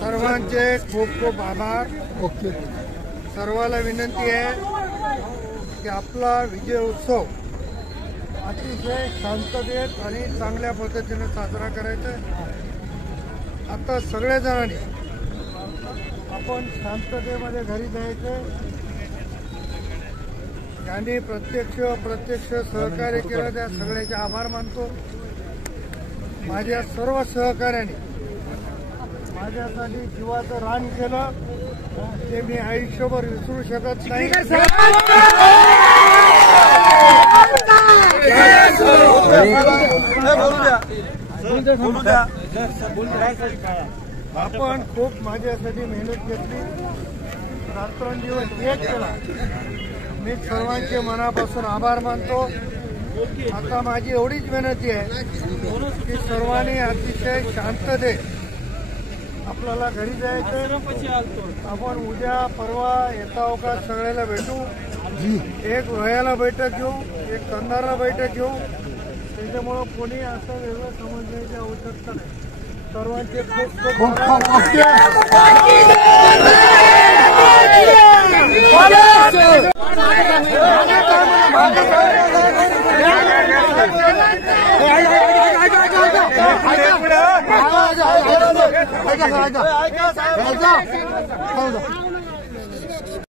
सर्वांचे खूप खूप आभार. ओके. सर्वाला विनंती आहे की आपला विजय उत्सव अतिशय शांततेत आणि चांगल्या पद्धतीने साजरा करायचा. आता सगळेजणांनी आपण शांततेमध्ये घरी जायचं. ज्यांनी प्रत्यक्ष सहकार्य केलं त्या सगळ्याचे आभार मानतो. माझ्या सर्व सहकार्याने माझ्यासाठी जीवाचं रान केलं ते मी आयुष्यभर विसरू शकत नाही. आपण खूप माझ्यासाठी मेहनत घेतली, रात्रंदिवस एक केला. मी सर्वांचे मनापासून आभार मानतो. आता माझी एवढीच विनंती आहे की सर्वांनी अतिशय शांततेत आपल्याला घरी जायचं. आपण उद्या परवा येता अवकाश सगळ्याला भेटू. एक रोह्याला बैठक घेऊ, एक कंधारला बैठक घेऊ. त्याच्यामुळं कोणी असं वेगळं समजण्याची आवश्यकता नाही. सर्वांचे खूप खूप आभार.